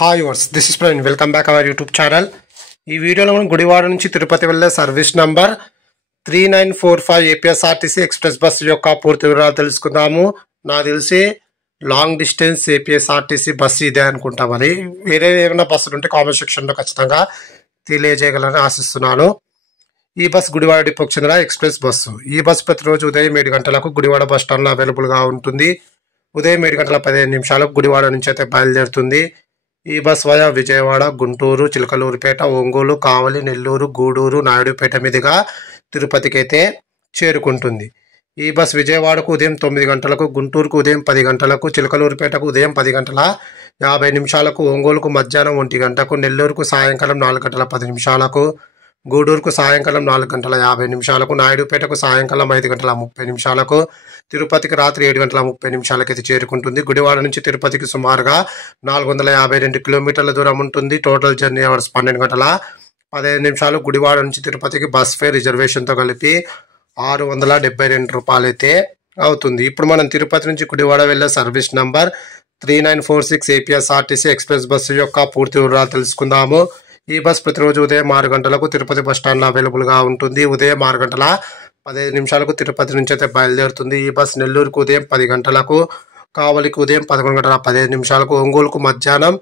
Hi viewers this is Praveen welcome back our YouTube channel. ఈ వీడియోలో మనం గుడివాడ నుంచి తిరుపతి వెళ్ళే service number 3945 APSRTC express bus యొక్క పూర్తి వివరాలు తెలుసుకుందాము। నాకు తెలిసి లాంగ్ డిస్టెన్స్ ఏపీఎస్ఆర్టీసీ బస్సు ఇదే అనుకుంటా। మరి వేరే ఏమైనా బస్సులు ఉంటే కామెంట్ సెక్షన్లో ఖచ్చితంగా తెలియజేయగలని ఆశిస్తున్నాను। ఈ బస్సు గుడివాడ డిపోకి చెందిన ఎక్స్ప్రెస్ బస్సు। ఈ బస్సు ప్రతిరోజు ఉదయం 7 గంటలకు గుడివాడ బస్ స్టాండ్లో అవైలబుల్గా ఉంటుంది। ఉదయం 7 గంటల 15 నిమిషాలకు గుడివాడ నుంచి అయితే బయలుదేరుతుంది। ఈ బస్ వయా విజయవాడ, గుంటూరు, చిలకలూరుపేట, ఒంగోలు, కావలి, నెల్లూరు, గూడూరు, నాయుడుపేట మీదుగా తిరుపతికి అయితే చేరుకుంటుంది। ఈ బస్ విజయవాడకు ఉదయం 9 గంటలకు, గుంటూరుకు ఉదయం 10 గంటలకు, చిలకలూరుపేటకు ఉదయం 10 గంటల 50 నిమిషాలకు, ఒంగోలుకు మధ్యాహ్నం 1 గంటకు, నెల్లూరుకు సాయంకాలం 4 గంటల 10 నిమిషాలకు, గూడూరుకు సాయంకాలం 4 గంటల 50 నిమిషాలకు, నాయుడుపేటకు సాయంకాలం 5 గంటల 30 నిమిషాలకు, తిరుపతికి రాత్రి 7 గంటల 30 నిమిషాలకైతే చేరుకుంటుంది। గుడివాడ నుంచి తిరుపతికి సుమారుగా 452 కిలోమీటర్ల దూరం ఉంటుంది। టోటల్ జర్నీ అవర్స్ 12 గంటల 15 నిమిషాలు। గుడివాడ నుంచి తిరుపతికి బస్ ఫేర్ రిజర్వేషన్తో కలిపి 672 రూపాయలు అయితే అవుతుంది। ఇప్పుడు మనం తిరుపతి నుంచి గుడివాడ వెళ్ళే service number 3946 APSRTC express bus యొక్క పూర్తి వివరాలు తెలుసుకుందాము। ఈ బస్ ప్రతిరోజు ఉదయం 6 గంటలకు తిరుపతి బస్ స్టాండ్లో అవైలబుల్గా ఉంటుంది। ఉదయం 6 గంటల 15 నిమిషాలకు తిరుపతి నుంచి అయితే బయలుదేరుతుంది। ఈ బస్ నెల్లూరుకు ఉదయం 10 గంటలకు, కావలికి ఉదయం 11 గంటల 15 నిమిషాలకు, ఒంగోలుకు మధ్యాహ్నం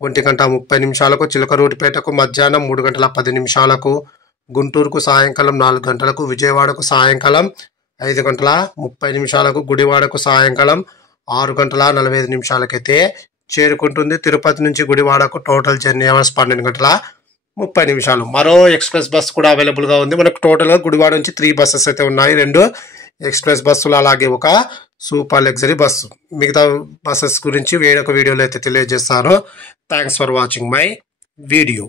1 గంట 30 నిమిషాలకు, చిలకలూరిపేటకు మధ్యాహ్నం 3 గంటల 10 నిమిషాలకు, గుంటూరుకు సాయంకాలం 4 గంటలకు, విజయవాడకు సాయంకాలం 5 గంటల 30 నిమిషాలకు, గుడివాడకు సాయంకాలం 6 గంటల 45 నిమిషాలకైతే చేరుకుంటుంది। తిరుపతి నుంచి గుడివాడకు టోటల్ జర్నీ అవర్స్ 12 గంటల 30 నిమిషాలు। మరో ఎక్స్ప్రెస్ బస్సు కూడా అవైలబుల్గా ఉంది। మనకు టోటల్గా గుడివాడ నుంచి 3 బస్సెస్ అయితే ఉన్నాయి, 2 ఎక్స్ప్రెస్ బస్సులు, అలాగే ఒక సూపర్ లగ్జరీ బస్సు। మిగతా బస్సెస్ గురించి వేరొక వీడియోలో అయితే తెలియజేస్తాను। Thanks for watching my video.